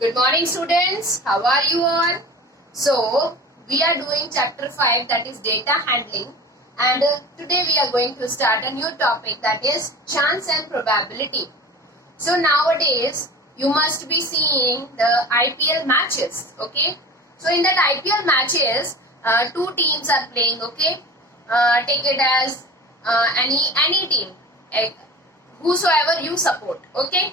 Good morning, students. How are you all? So, we are doing chapter 5, that is data handling, and today we are going to start a new topic, that is chance and probability. So, nowadays you must be seeing the IPL matches, okay? So, in that IPL matches, two teams are playing, okay? Take it as any team, whosoever you support, okay?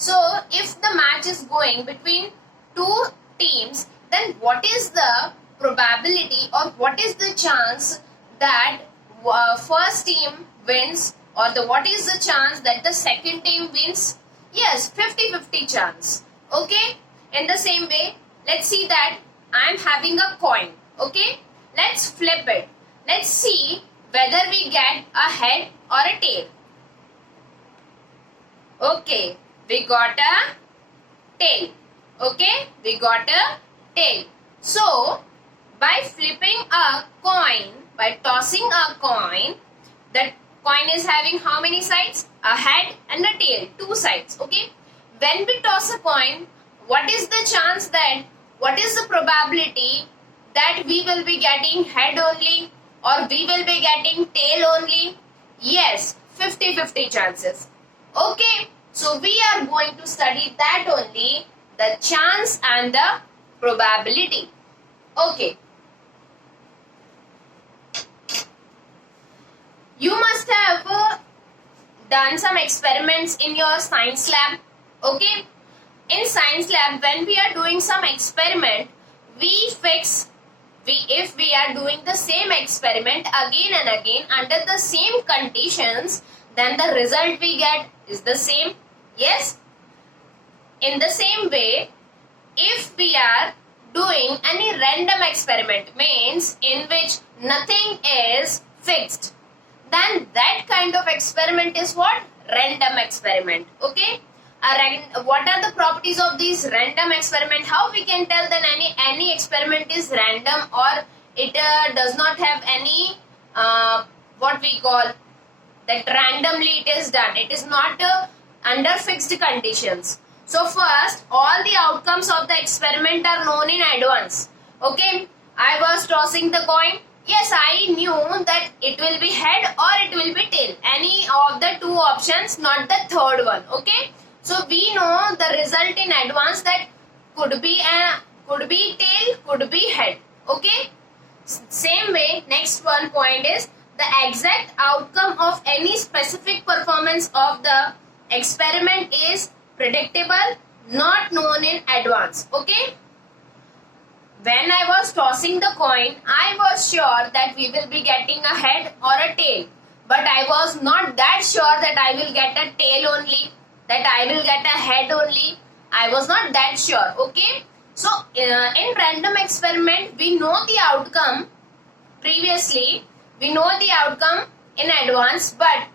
So, if the match is going between two teams, then what is the probability or what is the chance that first team wins, or what is the chance that the second team wins? Yes, 50-50 chance. Okay? In the same way, let's see that I am having a coin. Okay? Let's flip it. Let's see whether we get a head or a tail. Okay, we got a tail. Okay, we got a tail. So, by flipping a coin, by tossing a coin, that coin is having how many sides? A head and a tail, two sides. Okay, when we toss a coin, what is the chance that, what is the probability that we will be getting head only or we will be getting tail only? Yes, 50-50 chances. Okay, so we are going to study that only, the chance and the probability. Okay. You must have done some experiments in your science lab. Okay. In science lab, when we are doing some experiment, if we are doing the same experiment again and again under the same conditions, then the result we get is the same. Yes? In the same way, if we are doing any random experiment, means in which nothing is fixed, then that kind of experiment is what? Random experiment. Okay? What are the properties of this random experiment? How we can tell that any experiment is random, or it does not have any what we call that randomly it is done. It is not under fixed conditions. So first, all the outcomes of the experiment are known in advance. Okay, I was tossing the coin. Yes, I knew that it will be head or it will be tail. Any of the two options, not the third one. Okay, so we know the result in advance, that could be tail, could be head. Okay, same way, next one point is the exact outcome of any specific performance of the experiment is predictable, not known in advance. Okay, when I was tossing the coin, I was sure that we will be getting a head or a tail, but I was not that sure that I will get a tail only, that I will get a head only. I was not that sure. Okay, so in random experiment, we know the outcome previously, we know the outcome in advance, but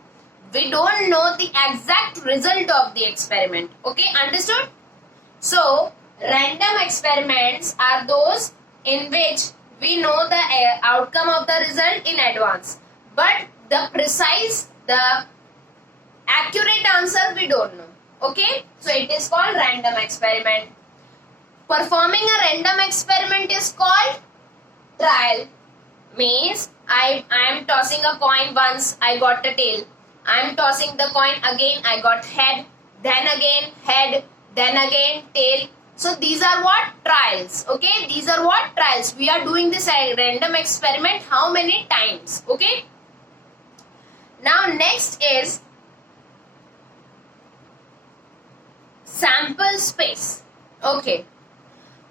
we don't know the exact result of the experiment. Okay, understood? So, random experiments are those in which we know the outcome of the result in advance, but the accurate answer we don't know. Okay, so it is called random experiment. Performing a random experiment is called trial. Means I am tossing a coin once, I got a tail. I am tossing the coin again, I got head, then again head, then again tail. So these are what? Trials. Okay, these are what? Trials. We are doing this random experiment how many times? Okay. Now next is sample space. Okay.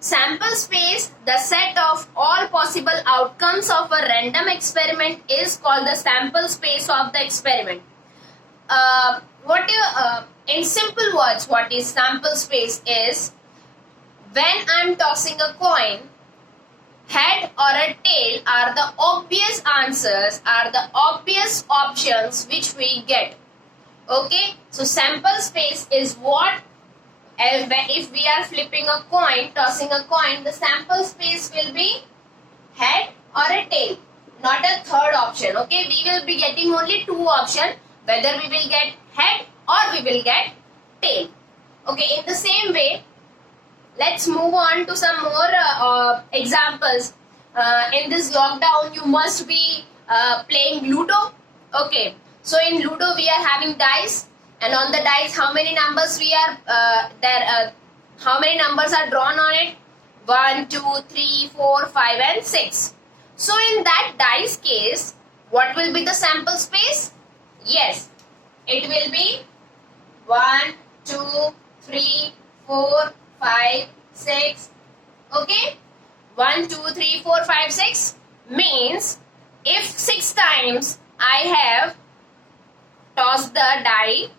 Sample space, the set of all possible outcomes of a random experiment, is called the sample space of the experiment. In simple words, what is sample space is, when I am tossing a coin, head or a tail are the obvious answers, are the obvious options which we get. Okay, so sample space is what? If we are flipping a coin, tossing a coin, the sample space will be head or a tail, not a third option. Okay, we will be getting only two options, whether we will get head or we will get tail. Okay, in the same way, let's move on to some more examples. In this lockdown, you must be playing Ludo. Okay, so in Ludo we are having dice, and on the dice, how many numbers we are there? How many numbers are drawn on it? 1, 2, 3, 4, 5, and 6. So in that dice case, what will be the sample space? Yes, it will be 1, 2, 3, 4, 5, 6. Okay? 1, 2, 3, 4, 5, 6 means if 6 times I have tossed the die,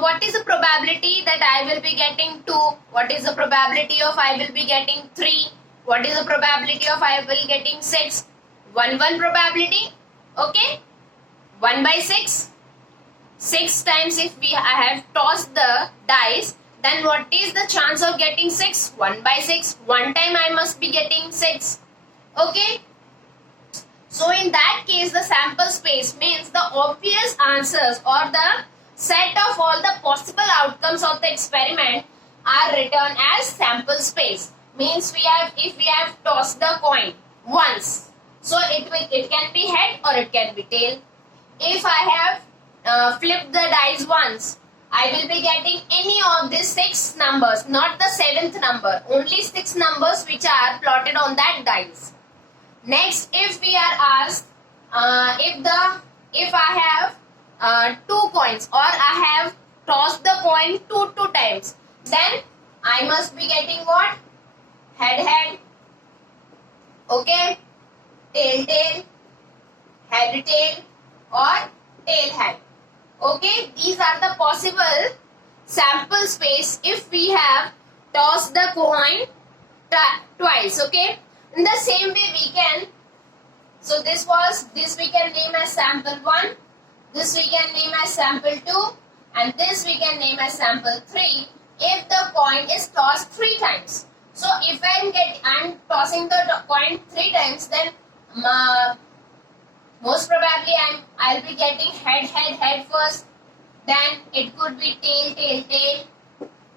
what is the probability that I will be getting 2? What is the probability of I will be getting 3? What is the probability of I will getting 6? 1 probability. Okay? 1 by 6. 6 times if I have tossed the dice, then what is the chance of getting 6? 1 by 6. One time I must be getting 6. Okay? So in that case, the sample space means the obvious answers or the set of all the possible outcomes of the experiment are written as sample space. Means if we have tossed the coin once, so it can be head or it can be tail. If I have flipped the dice once, I will be getting any of these 6 numbers, not the 7th number, only 6 numbers which are plotted on that dice. Next, if we are asked if I have 2 coins or I have tossed the coin 2 times, then I must be getting what? Head, okay, tail, head tail, or tail head. Okay, these are the possible sample space if we have tossed the coin twice. Okay, in the same way we can, so this we can name as sample 1, this we can name as sample 2, and this we can name as sample 3 if the coin is tossed 3 times. So if I'm tossing the coin 3 times, then most probably I'll be getting head first, then it could be tail,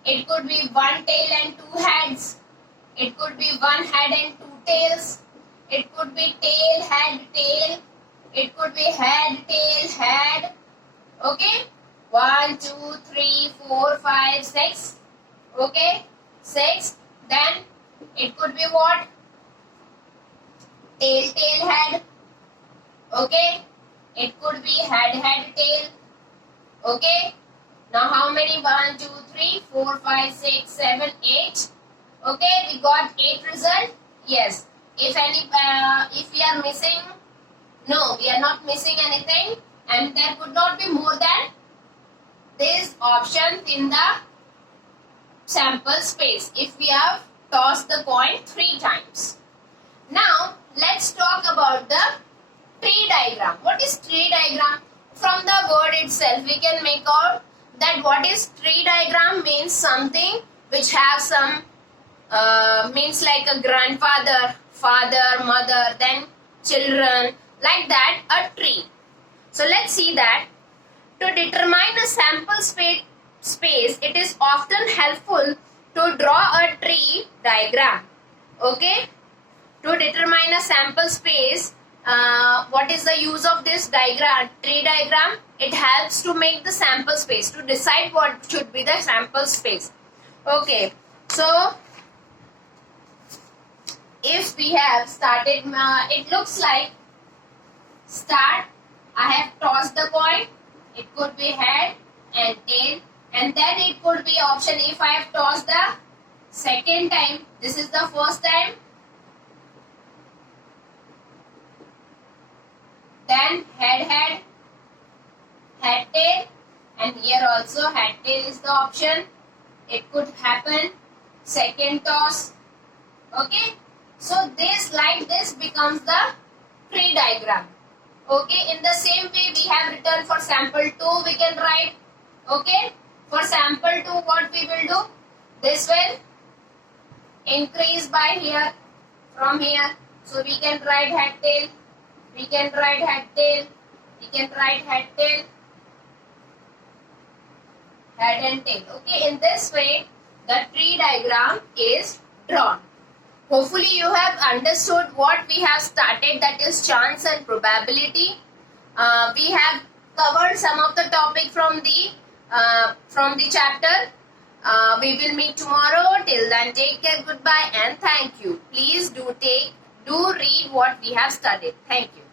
it could be 1 tail and 2 heads, it could be 1 head and 2 tails, it could be tail, head, tail, it could be head, tail, head. Okay, 1, 2, 3, 4, 5, 6. Okay, 6. Then it could be what? Tail, head. Okay, it could be head, tail. Okay, now how many? 1, 2, 3, 4, 5, 6, 7, 8. Okay, we got 8 result. Yes. If we are missing, no, we are not missing anything, and there could not be more than these options in the sample space if we have tossed the coin 3 times. Now let's talk about the tree diagram. What is tree diagram? From the word itself we can make out that what is tree diagram means something which have some means like a grandfather, father, mother, then children, like that, a tree. So let's see that. To determine a sample space, it is often helpful to draw a tree diagram. Okay? To determine a sample space, what is the use of this diagram, tree diagram? It helps to make the sample space, to decide what should be the sample space. Okay, so if we have started, it looks like start, I have tossed the coin, it could be head and tail, and then it could be option if I have tossed the second time, this is the first time, then head, tail, and here also head tail is the option. It could happen second toss. Okay, so this like this becomes the tree diagram. Okay, in the same way we have written for sample 2 we can write. Okay, for sample 2 what we will do? This will increase by here, from here. So we can write head tail, we can write head tail, we can write head tail, head and tail. Okay, in this way the tree diagram is drawn. Hopefully you have understood what we have started, that is chance and probability. We have covered some of the topic from the chapter. We will meet tomorrow. Till then, take care, goodbye and thank you. Please do read what we have studied. Thank you.